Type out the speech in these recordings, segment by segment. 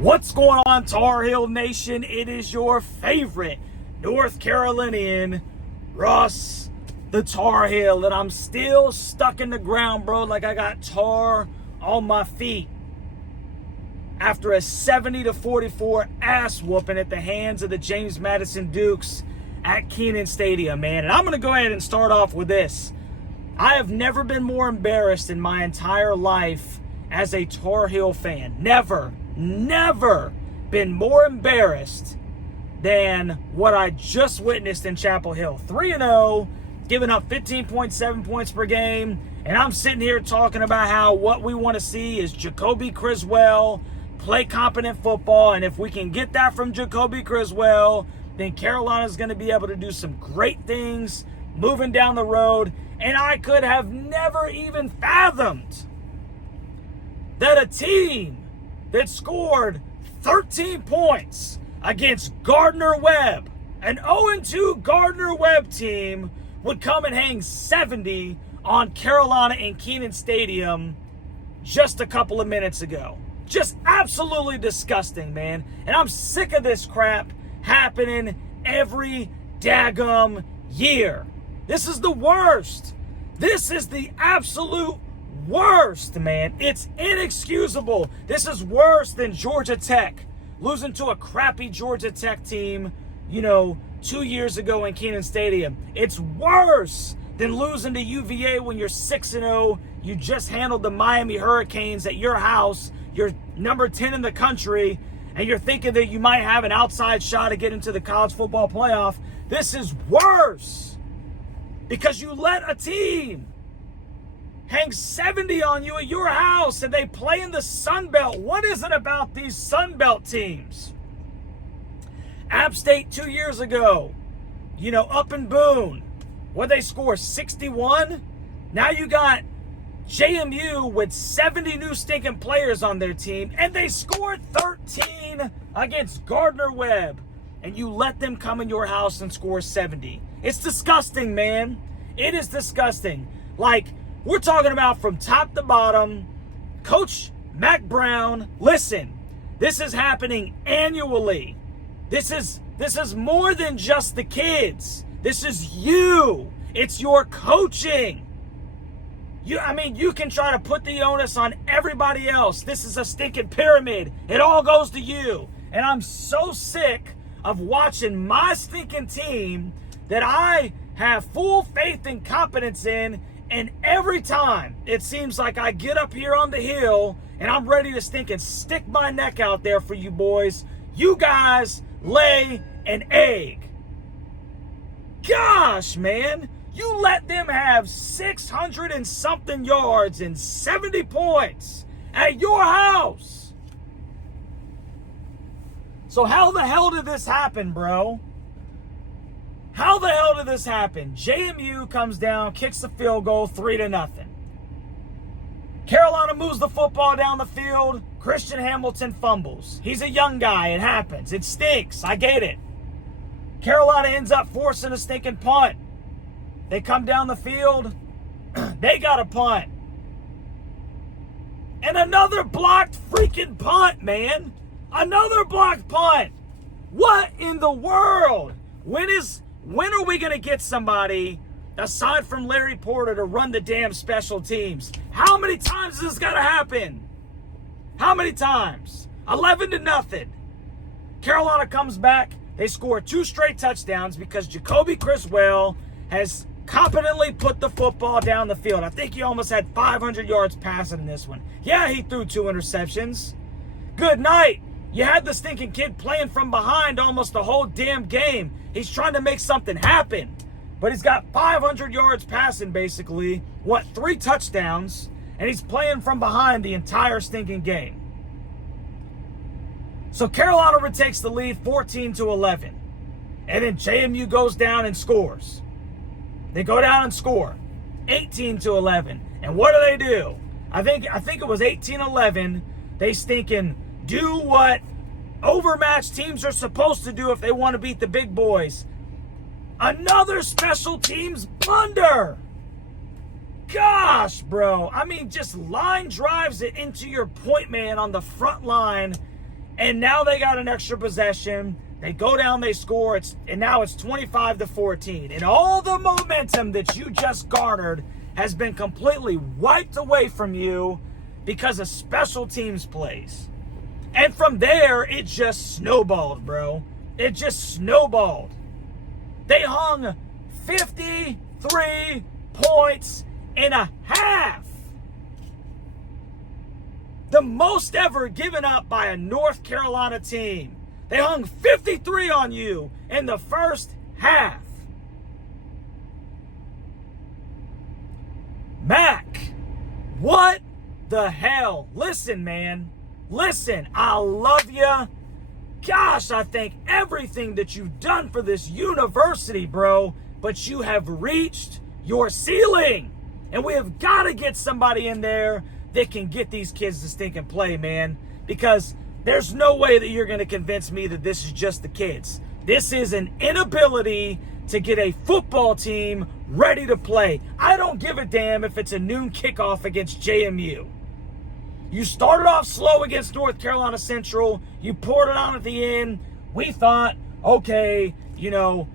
What's going on, Tar Heel Nation? It is your favorite North Carolinian, Russ the Tar Heel, and I'm still stuck in the ground, bro, like I got tar on my feet after a 70-44 ass whooping at the hands of the James Madison Dukes at Kenan Stadium, man. And I'm going to go ahead and start off with this. I have never been more embarrassed in my entire life as a Tar Heel fan. Never been more embarrassed than what I just witnessed in Chapel Hill. 3-0, giving up 15.7 points per game. And I'm sitting here talking about how what we want to see is Jacoby Criswell play competent football. And if we can get that from Jacoby Criswell, then Carolina's going to be able to do some great things moving down the road. And I could have never even fathomed that a team that scored 13 points against Gardner-Webb, an 0-2 Gardner-Webb team, would come and hang 70 on Carolina in Kenan Stadium just a couple of minutes ago. Just absolutely disgusting, man. And I'm sick of this crap happening every daggum year. This is the worst. This is the absolute worst, man. It's inexcusable. This is worse than Georgia Tech losing to a crappy Georgia Tech team, 2 years ago in Kenan Stadium. It's worse than losing to UVA when you're 6-0. You just handled the Miami Hurricanes at your house. You're number 10 in the country, and you're thinking that you might have an outside shot to get into the college football playoff. This is worse because you let a team hang 70 on you at your house, and they play in the Sun Belt. What is it about these Sun Belt teams? App State 2 years ago, up in Boone, where they score 61. Now you got JMU with 70 new stinking players on their team, and they scored 13 against Gardner-Webb, and you let them come in your house and score 70. It's disgusting, man. It is disgusting. We're talking about from top to bottom. Coach Mack Brown, listen, this is happening annually. This is more than just the kids. This is you. It's your coaching. You can try to put the onus on everybody else. This is a stinking pyramid. It all goes to you. And I'm so sick of watching my stinking team that I have full faith and confidence in. And every time it seems like I get up here on the hill and I'm ready to stick my neck out there for you boys, you guys lay an egg. Gosh, man, you let them have 600 and something yards and 70 points at your house. So how the hell did this happen, bro? How the hell did this happen? JMU comes down, kicks the field goal, 3-0. Carolina moves the football down the field. Christian Hamilton fumbles. He's a young guy. It happens. It stinks. I get it. Carolina ends up forcing a stinking punt. They come down the field. They got a punt. And another blocked freaking punt, man. Another blocked punt. What in the world? When are we going to get somebody, aside from Larry Porter, to run the damn special teams? How many times is this got to happen? How many times? 11-0. Carolina comes back. They score 2 straight touchdowns because Jacoby Criswell has competently put the football down the field. I think he almost had 500 yards passing in this one. Yeah, he threw 2 interceptions. Good night. You had the stinking kid playing from behind almost the whole damn game. He's trying to make something happen. But he's got 500 yards passing, basically. 3 touchdowns. And he's playing from behind the entire stinking game. So Carolina retakes the lead 14-11. And then JMU goes down and scores. They go down and score 18-11. And what do? I think it was 18-11. They stinking do what overmatched teams are supposed to do if they want to beat the big boys. Another special teams blunder. Gosh, bro. Just line drives it into your point man on the front line And now they got an extra possession. They go down, they score, and now it's 25-14. And all the momentum that you just garnered has been completely wiped away from you because of special teams plays. And from there, it just snowballed, bro. It just snowballed. They hung 53 points and a half. The most ever given up by a North Carolina team. They hung 53 on you in the first half. MACK, what the hell? Listen, man. Listen, I love you. Gosh, I thank everything that you've done for this university, bro. But you have reached your ceiling. And we have got to get somebody in there that can get these kids to stink and play, man. Because there's no way that you're going to convince me that this is just the kids. This is an inability to get a football team ready to play. I don't give a damn if it's a noon kickoff against JMU. You started off slow against North Carolina Central. You poured it on at the end. We thought, okay,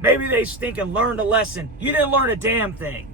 maybe they stink and learned a lesson. You didn't learn a damn thing.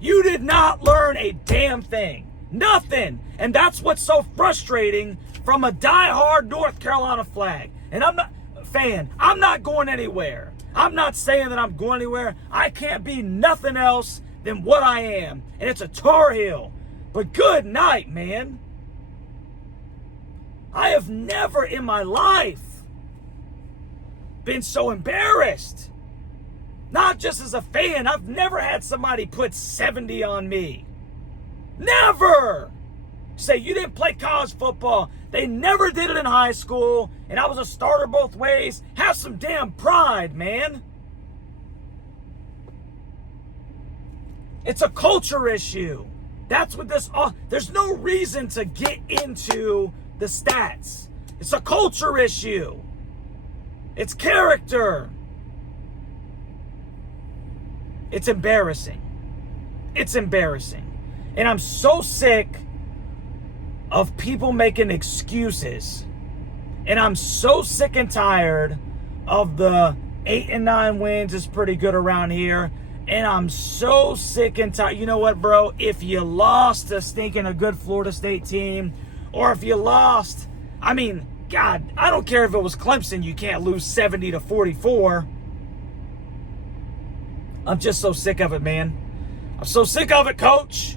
You did not learn a damn thing. Nothing. And that's what's so frustrating from a diehard North Carolina flag. And I'm not going anywhere. I'm not saying that I'm going anywhere. I can't be nothing else than what I am. And it's a Tar Heel. But good night, man. I have never in my life been so embarrassed. Not just as a fan. I've never had somebody put 70 on me. Never! Say you didn't play college football. They never did it in high school. And I was a starter both ways. Have some damn pride, man. It's a culture issue. That's what this... there's no reason to get into the stats. It's a culture issue. It's character. It's embarrassing. It's embarrassing. And I'm so sick of people making excuses. And I'm so sick and tired of the 8 and 9 wins is pretty good around here. And I'm so sick and tired. You know what, bro? If you lost to stinking a good Florida State team, or if you lost, God, I don't care if it was Clemson, you can't lose 70-44. I'm just so sick of it, man. I'm so sick of it, coach.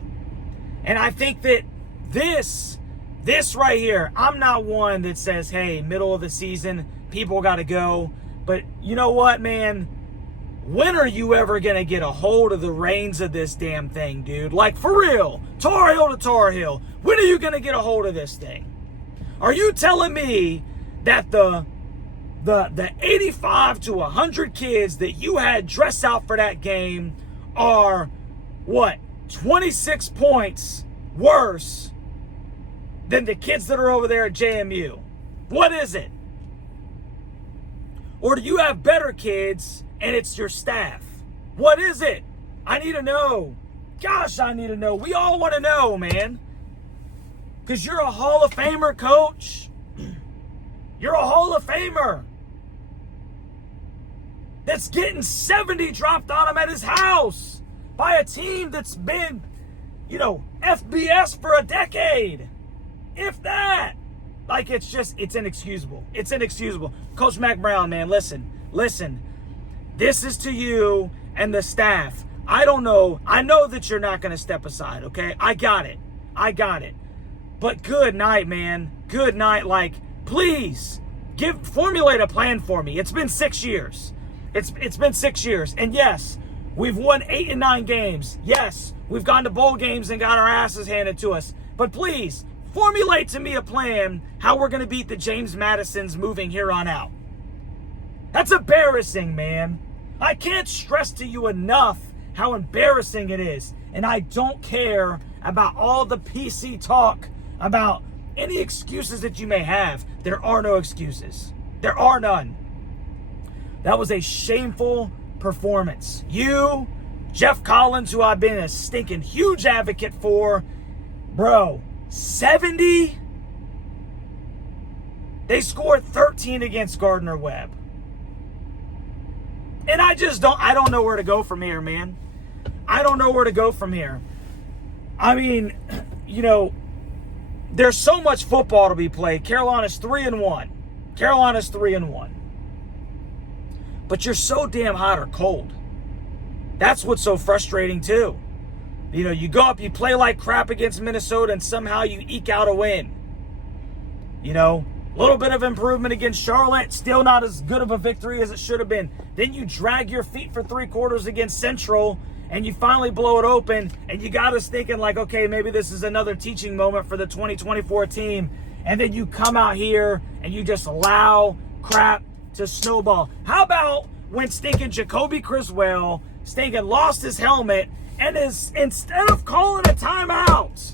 And I think that this right here, I'm not one that says, hey, middle of the season, people got to go. But you know what, man? When are you ever going to get a hold of the reins of this damn thing, dude? Like, for real, Tar Heel to Tar Heel. When are you going to get a hold of this thing? Are you telling me that the 85 to 100 kids that you had dressed out for that game are, 26 points worse than the kids that are over there at JMU? What is it? Or do you have better kids and it's your staff? What is it? I need to know. Gosh, I need to know. We all want to know, man. Because you're a Hall of Famer, coach. You're a Hall of Famer that's getting 70 dropped on him at his house by a team that's been, FBS for a decade. If that. Like, it's inexcusable. It's inexcusable. Coach Mack Brown, man, listen. This is to you and the staff. I don't know. I know that you're not going to step aside, okay? I got it. But good night, man. Good night. Like, please, formulate a plan for me. It's been 6 years. It's been 6 years. And yes, we've won 8 and 9 games. Yes, we've gone to bowl games and got our asses handed to us. But please, formulate to me a plan how we're going to beat the James Madisons moving here on out. That's embarrassing, man. I can't stress to you enough how embarrassing it is. And I don't care about all the PC talk about any excuses that you may have. There are no excuses. There are none. That was a shameful performance. You, Jeff Collins, who I've been a stinking huge advocate for, bro, 70? They scored 13 against Gardner-Webb. And I don't know where to go from here, man. I don't know where to go from here. I mean, you know, there's so much football to be played. Carolina's 3-1. Carolina's 3-1. But you're so damn hot or cold. That's what's so frustrating too. You know, you go up, you play like crap against Minnesota, and somehow you eke out a win. You know, a little bit of improvement against Charlotte, still not as good of a victory as it should have been. Then you drag your feet for 3 quarters against Central, and you finally blow it open, and you got us thinking like, okay, maybe this is another teaching moment for the 2024 team. And then you come out here and you just allow crap to snowball. How about when stinking Jacoby Criswell stinking lost his helmet and is, instead of calling a timeout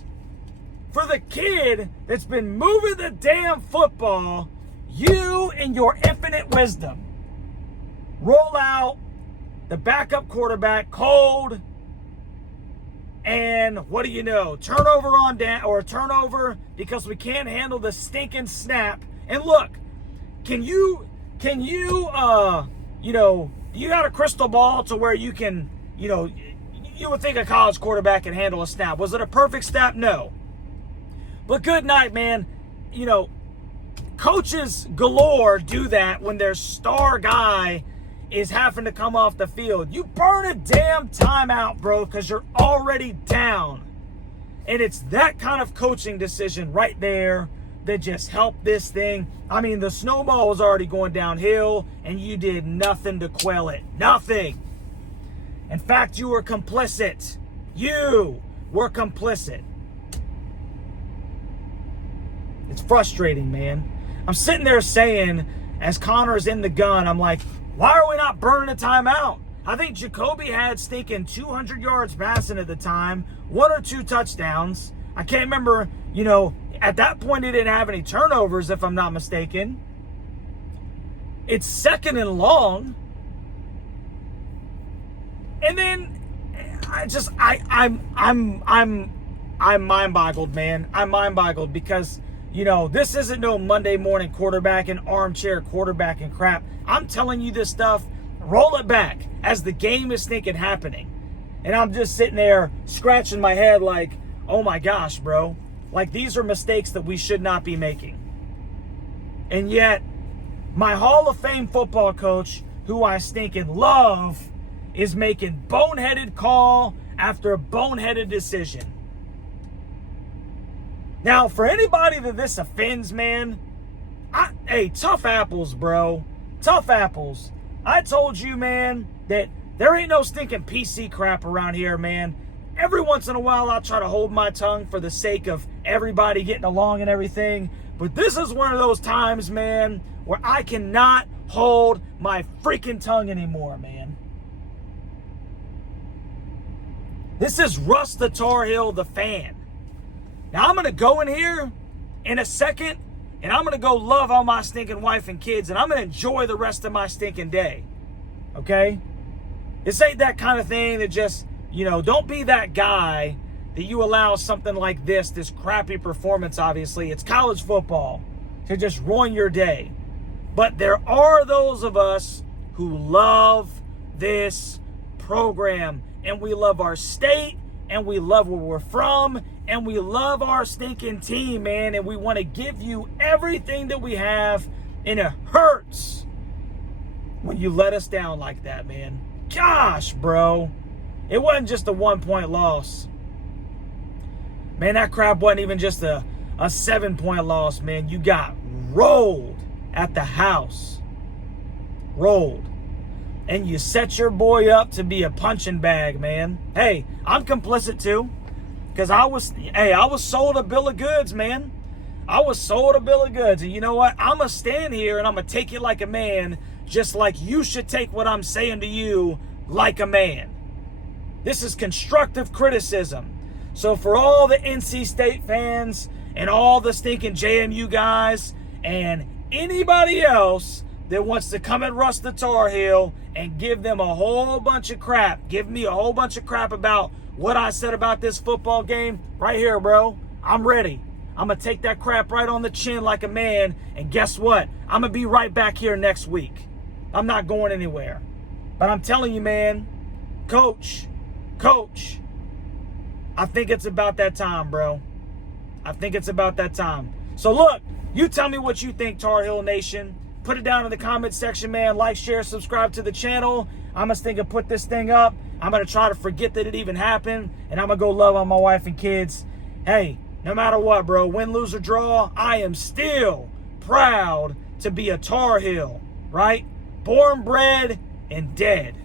for the kid that's been moving the damn football, you in your infinite wisdom roll out the backup quarterback cold, and what do you know? Turnover on down, or turnover because we can't handle the stinking snap. And look, can you you got a crystal ball to where you can, you would think a college quarterback can handle a snap. Was it a perfect snap? No. But good night, man. You know, coaches galore do that when their star guy is having to come off the field. You burn a damn timeout, bro, because you're already down. And it's that kind of coaching decision right there that just helped this thing. I mean, the snowball was already going downhill, and you did nothing to quell it. Nothing. In fact, you were complicit. You were complicit. It's frustrating, man. I'm sitting there saying, as Connor's in the gun, I'm like, why are we not burning a timeout? I think Jacoby had stinking 200 yards passing at the time, 1 or 2 touchdowns. I can't remember, at that point he didn't have any turnovers, if I'm not mistaken. It's 2nd and long. And then I'm mind-boggled, man. I'm mind-boggled because, this isn't no Monday morning quarterbacking, armchair quarterbacking crap. I'm telling you this stuff, roll it back as the game is thinking happening. And I'm just sitting there scratching my head like, oh my gosh, bro. Like, these are mistakes that we should not be making. And yet, my Hall of Fame football coach, who I stinking love, is making boneheaded call after boneheaded decision. Now, for anybody that this offends, man, hey, tough apples, bro. Tough apples. I told you, man, that there ain't no stinking PC crap around here, man. Every once in a while, I'll try to hold my tongue for the sake of everybody getting along and everything. But this is one of those times, man, where I cannot hold my freaking tongue anymore, man. This is Russ the Tar Heel, the fan. Now, I'm going to go in here in a second, and I'm going to go love on my stinking wife and kids, and I'm going to enjoy the rest of my stinking day. Okay? This ain't that kind of thing that just, don't be that guy that you allow something like this crappy performance, obviously. It's college football, to just ruin your day. But there are those of us who love this program, and we love our state, and we love where we're from, and we love our stinking team, man, and we want to give you everything that we have, and it hurts when you let us down like that, man. Gosh, bro. It wasn't just a 1-point loss. Man, that crap wasn't even just a 7-point loss, man. You got rolled at the house. Rolled. And you set your boy up to be a punching bag, man. Hey, I'm complicit too. Because I was sold a bill of goods, man. I was sold a bill of goods. And you know what? I'm going to stand here and I'm going to take it like a man, just like you should take what I'm saying to you like a man. This is constructive criticism. So for all the NC State fans and all the stinking JMU guys and anybody else that wants to come at Russ the Tar Heel and give them a whole bunch of crap, give me a whole bunch of crap about what I said about this football game, right here, bro. I'm ready. I'm going to take that crap right on the chin like a man. And guess what? I'm going to be right back here next week. I'm not going anywhere. But I'm telling you, man, coach, I think it's about that time, bro. I think it's about that time. So look, you tell me what you think, Tar Heel Nation. Put it down in the comment section, man. Like, share, subscribe to the channel. I'm just thinking put this thing up. I'm going to try to forget that it even happened. And I'm going to go love on my wife and kids. Hey, no matter what, bro, win, lose, or draw, I am still proud to be a Tar Heel, right? Born, bred, and dead.